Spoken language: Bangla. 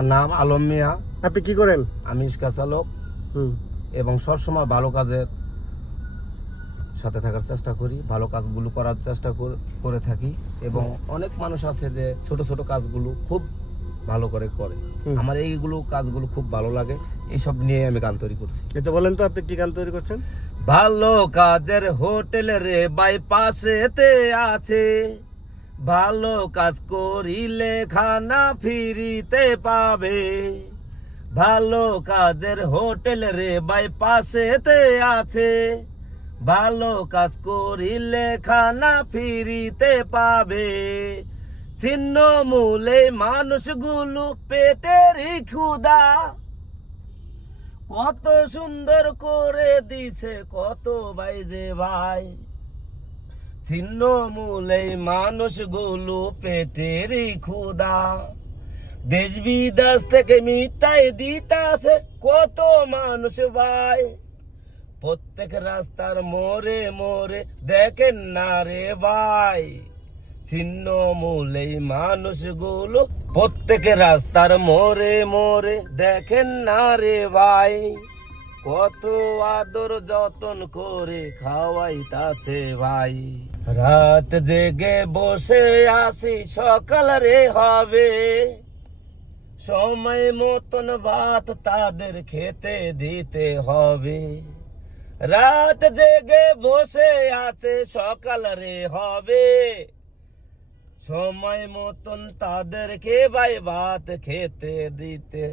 আমার নাম আলম মিয়া। আপনি কি করেন? আমি রিক্সা চালক এবং সবসময় ভালো কাজের সাথে থাকার চেষ্টা করি, ভালো কাজগুলো করার চেষ্টা করে থাকি এবং অনেক মানুষ আছে যে ছোট ছোট কাজগুলো খুব ভালো করে করে। আমার এইগুলো কাজগুলো খুব ভালো লাগে, এইসব নিয়ে আমি গান তৈরি করছি। আচ্ছা বলেন তো আপনি কি গান তৈরি করছেন? ভালো কাজের হোটেল রে বাইপাসেতে আছে, ভালো কাজ করিলে খানা ফিরিতে পাবে। ভালো কাজের হোটেল রে বাইপাসেতে আছে, ভালো কাজ করিলে খানা ফিরিতে পাবে। ছিন্ন মূলে মানুষগুলো পেটেরই ক্ষুধা কত সুন্দর করে দিছে কত ভাই যে ভাই। ছিন্ন মূলে মানুষগুলো পেটেরই ক্ষুধা দেশ বিদেশ থেকে মিটাই দিতাছে কত মানুষ ভাই। প্রত্যেক রাস্তার মোড়ে মোড়ে দেখেন না রে ভাই, ছিন্ন মূলে মানুষগুলো প্রত্যেক রাস্তার মোড়ে মোড়ে দেখেন না রে ভাই। কত আদর যতন করে খাওয়াইতাছে ভাই। রাত জেগে বসে আসি সকাল রে হবে, সময় মতন ভাত তাদের খেতে দিতে হবে। রাত জেগে বসে আছে সকাল রে হবে, সময় মতন তাদেরকে ভাই ভাত খেতে দিতে